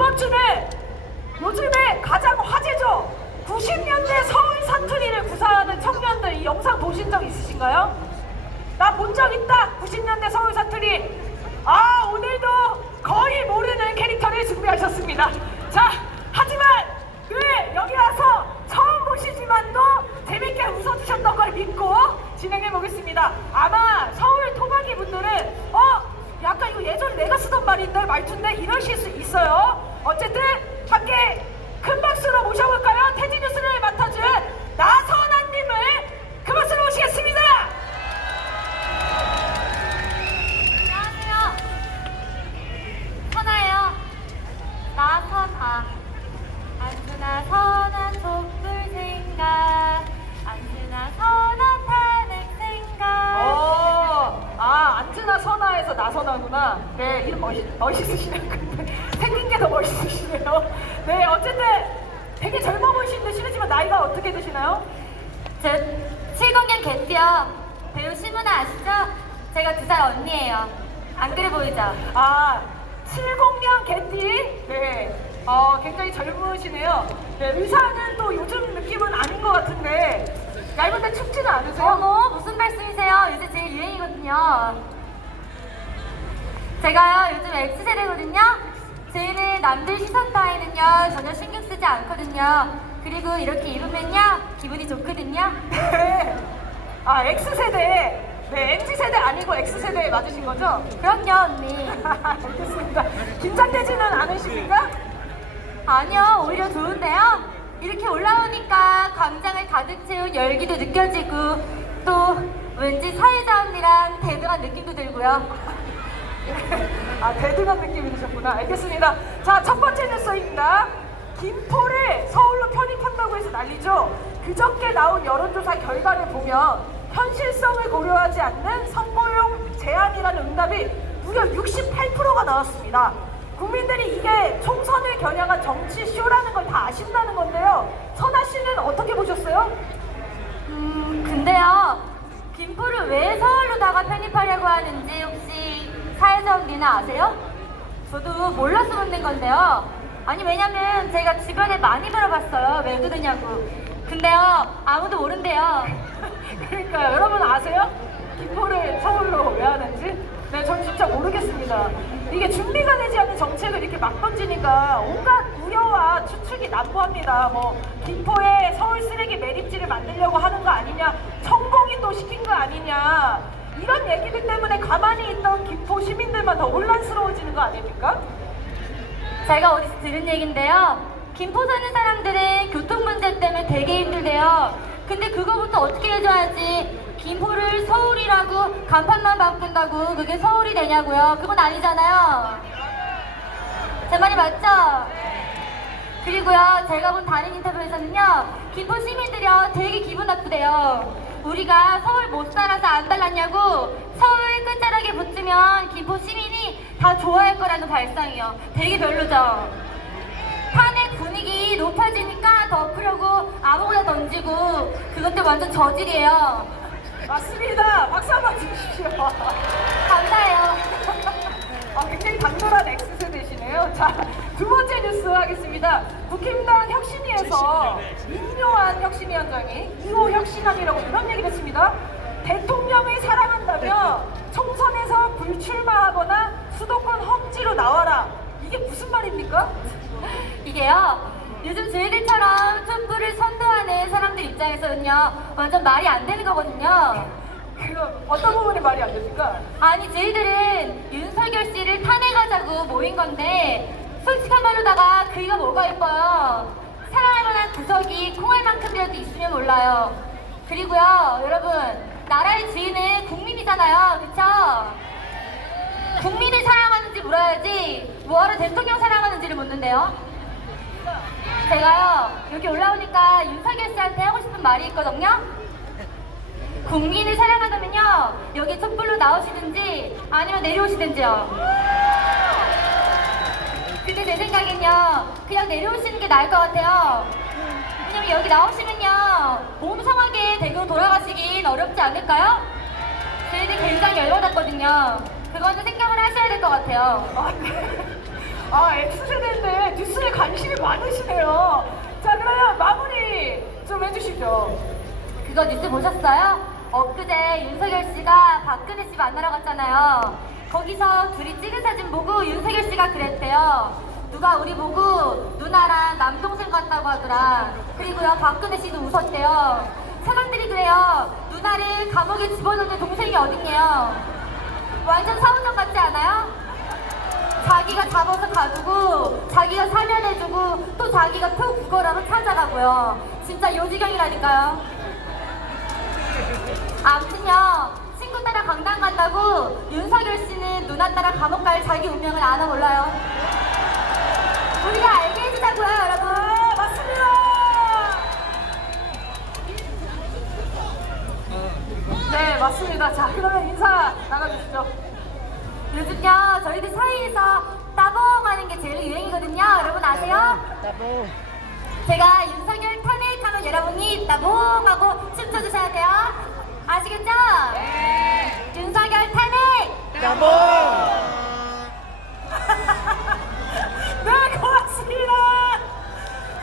이번 주는 요즘에 가장 화제죠. 90년대 서울 사투리를 구사하는 청년들 이 영상 보신 적 있으신가요? 나 본 적 있다. 90년대 서울 사투리. 아 오늘도 거의 모르는 캐릭터를 준비하셨습니다. 자 하지만 늘 여기 와서 처음 보시지만도 재밌게 웃어주셨던 걸 믿고 진행해 보겠습니다. 아마 서울 토박이 분들은 어 약간 이거 예전 내가 쓰던 말인데 말투인데 이러실 수 있어요. 어쨌든 함께 큰 박수로 모셔볼까요? 태지 뉴스를 나선아구나. 네, 이름 멋있 멋있으시네요. 생긴 게 더 멋있으시네요. 네, 어쨌든 되게 젊어 보이시는데 실례지만 나이가 어떻게 되시나요? 저 70년 개띠요. 배우 심은아 아시죠? 제가 두 살 언니예요. 안 그래 보이죠? 아, 70년 개띠. 네. 어, 굉장히 젊으시네요. 네, 의사는 또 요즘 느낌은 아닌 것 같은데 얇은데 춥지는 않으세요? 어머 무슨 말씀이세요? 요새 제일 유행이거든요. 제가요 요즘 X세대거든요. 저희는 남들 시선 따위는요 전혀 신경 쓰지 않거든요. 그리고 이렇게 입으면요 기분이 좋거든요. 네. 아, X세대. 네, MZ세대 아니고 X세대 맞으신 거죠? 그럼요 언니. 알겠습니다. 긴장되지는 않으십니까? 아니요 오히려 좋은데요. 이렇게 올라오니까 광장을 가득 채운 열기도 느껴지고 또 왠지 사회자 언니랑 대등한 느낌도 들고요. 아, 대등한 느낌이 드셨구나. 알겠습니다. 자, 첫 번째 뉴스입니다. 김포를 서울로 편입한다고 해서 난리죠. 그저께 나온 여론조사 결과를 보면 현실성을 고려하지 않는 선거용 제안이라는 응답이 무려 68%가 나왔습니다. 국민들이 이게 총선을 겨냥한 정치 쇼라는 걸 다 아신다는 건데요. 선아 씨는 어떻게 보셨어요? 음, 근데요. 김포를 왜 서울로다가 편입하려고 하는지 혹시 사회자 언니는 아세요? 저도 몰라서 묻는 건데요. 아니 왜냐면 제가 주변에 많이 물어봤어요. 왜 그러냐고. 근데요 아무도 모른대요. 그러니까요. 여러분 아세요? 김포를 서울로 왜 하는지? 네, 전 진짜 모르겠습니다. 이게 준비가 되지 않은 정책을 이렇게 막 던지니까 온갖 우려와 추측이 난무합니다. 뭐 김포에 서울 쓰레기 매립지를 만들려고 하는 거 아니냐, 성공이 또 시킨 거 아니냐 이런 얘기들 때문에 가만히 있던 김포 시민들만 더 혼란스러워지는 거 아닙니까? 제가 어디서 들은 얘긴데요. 김포 사는 사람들은 교통 문제 때문에 되게 힘들대요. 근데 그거부터 어떻게 해줘야지? 김포를 서울이라고 간판만 바꾼다고 그게 서울이 되냐고요? 그건 아니잖아요. 제 말이 맞죠? 그리고요, 제가 본 다른 인터뷰에서는요, 김포 시민들이요, 되게 기분 나쁘대요. 우리가 서울 못 살아서 안 달랐냐고, 서울 끝자락에 붙으면 김포 시민이 다 좋아할 거라는 발상이요. 되게 별로죠? 탄핵 분위기 높아지니까 덮으려고 아무거나 던지고, 그것도 완전 저질이에요. 맞습니다. 박수 한번 주십시오. 감사해요. 아, 굉장히 당돌한 X세대시네요. 자, 두 번째 뉴스 하겠습니다. 국힘당 혁신위에서 인요한 혁신위원장이 2호 혁신안이라고 이런 얘기를 했습니다. 대통령을 사랑한다며 총선에서 불출마하거나 수도권 험지로 나와라. 이게 무슨 말입니까? 이게요. 요즘 저희들처럼 촛불을 선도하는 사람들 입장에서는요. 완전 말이 안 되는 거거든요. 그거 어떤 부분이 말이 안 됩니까? 아니 저희들은 윤석열 씨를 탄핵하자고 모인 건데 솔직한 말로다가 그이가 뭐가 예뻐요. 사랑할 만한 구석이 콩알 만큼이라도 있으면 몰라요. 그리고요 여러분 나라의 주인은 국민이잖아요. 그쵸? 국민을 사랑하는지 물어야지 뭐하러 대통령 사랑하는지를 묻는데요. 제가요 여기 올라오니까 윤석열 씨한테 하고 싶은 말이 있거든요. 국민을 사랑하다면요 여기 촛불로 나오시든지 아니면 내려오시든지요. 생각엔요 그냥 내려오시는 게 나을 것 같아요. 왜냐면 여기 나오시면요 몸 상하게 댁으로 돌아가시긴 어렵지 않을까요? 저희는 굉장히 열받았거든요. 그거는 생각을 하셔야 될 것 같아요. 아, 네. 아 X세대인데 뉴스에 관심이 많으시네요. 자 그러면 마무리 좀 해주시죠. 그거 뉴스 보셨어요? 엊그제 윤석열 씨가 박근혜 씨 만나러 갔잖아요. 거기서 둘이 찍은 사진 보고 윤석열 씨가 그랬대요. 누가 우리 보고 누나랑 남동생 같다고 하더라. 그리고요 박근혜 씨도 웃었대요. 사람들이 그래요. 누나를 감옥에 집어넣는 동생이 어딨냐요. 완전 사원장 같지 않아요? 자기가 잡아서 가두고 자기가 사면해주고 또 자기가 표 구걸하러 찾아가고요. 진짜 요지경이라니까요. 아무튼요 친구 따라 강당 간다고 윤석열 씨는 누나 따라 감옥 갈 자기 운명을 아나 몰라요. 인사 나가주시죠. 요즘요 저희들 사이에서 따봉 하는 게 제일 유행이거든요. 여러분 아세요? 제가 윤석열 탄핵하면 여러분이 따봉 하고 춤춰주셔야 돼요. 아시겠죠? 윤석열 탄핵! 따봉!